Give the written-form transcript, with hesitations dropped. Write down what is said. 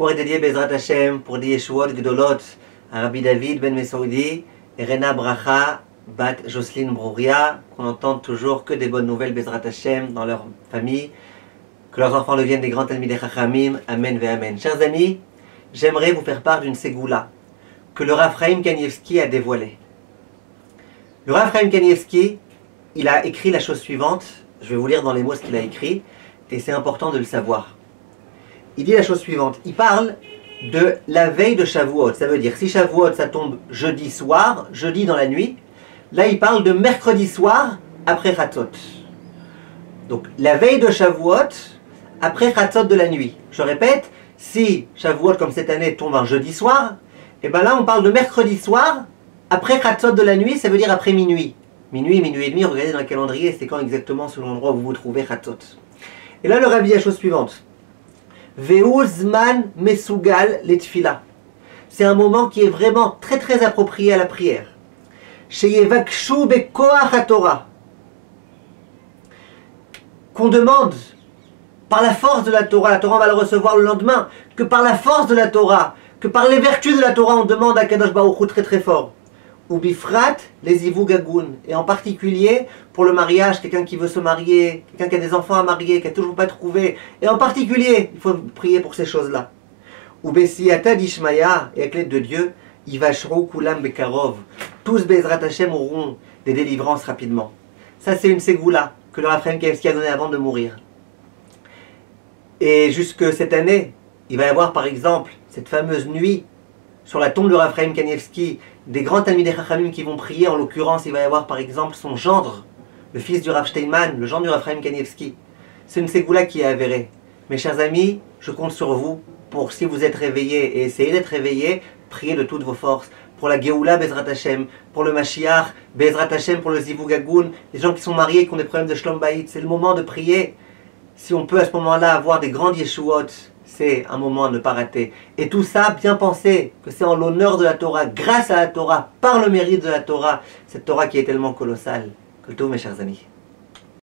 cours est dédié Bezrat Hashem pour des Yeshuot Gdolot à Rabbi David Ben Mesoudi et Rena Bracha Bat Jocelyne Brouria, qu'on entend toujours que des bonnes nouvelles Bezrat Hashem dans leur famille, que leurs enfants deviennent des grands Talmidei Chachamim, Amen ve Amen. Chers amis, j'aimerais vous faire part d'une ségoula que le Rav Chaim Kanievski a dévoilée. Le Rav Chaim Kanievski, il a écrit la chose suivante, je vais vous lire dans les mots ce qu'il a écrit, et c'est important de le savoir. Il dit la chose suivante, il parle de la veille de Shavuot, ça veut dire si Shavuot ça tombe jeudi soir, jeudi dans la nuit, là il parle de mercredi soir après Chatzot. Donc la veille de Shavuot après Chatzot de la nuit. Je répète, si Shavuot comme cette année tombe un jeudi soir, et bien là on parle de mercredi soir après Chatzot de la nuit, ça veut dire après minuit. Minuit, minuit et demi, regardez dans le calendrier, c'est quand exactement selon l'endroit où vous vous trouvez Chatzot. Et là le Rabbi dit la chose suivante. Ve'uzman mesugal letfila. C'est un moment qui est vraiment très très approprié à la prière. Sheyevakshu bekoach haTorah. Qu'on demande par la force de la Torah on va le recevoir le lendemain, que par la force de la Torah, que par les vertus de la Torah, on demande à Kadosh Baruch Hu très très fort. Ou bifrat les ivugagun, et en particulier pour le mariage, quelqu'un qui veut se marier, quelqu'un qui a des enfants à marier, qui n'a toujours pas trouvé, et en particulier, il faut prier pour ces choses-là. Ou besiyata d'Ishmaya, et avec l'aide de Dieu, ivashru kulam bekarov, tous Bezrat Hashem auront des délivrances rapidement. Ça c'est une ségoula que le Rav Chaim Kanievski a donnée avant de mourir. Et jusque cette année, il va y avoir par exemple cette fameuse nuit sur la tombe de Rav Chaim Kanievski, des grands Talmidei Chachamim qui vont prier. En l'occurrence, il va y avoir par exemple son gendre, le fils du Rav Steinman, le gendre du Rav Chaim Kanievski. C'est une ségoula qui est avérée. Mes chers amis, je compte sur vous pour, si vous êtes réveillés et essayez d'être réveillés, priez de toutes vos forces. Pour la Géoula, Bezrat Hashem, pour le Mashiach, Bezrat Hashem, pour le Zivugagun, les gens qui sont mariés, qui ont des problèmes de Shlom Bayit, c'est le moment de prier. Si on peut à ce moment-là avoir des grandes Yeshuot, c'est un moment à ne pas rater. Et tout ça, bien penser que c'est en l'honneur de la Torah, grâce à la Torah, par le mérite de la Torah, cette Torah qui est tellement colossale. Que tout, mes chers amis.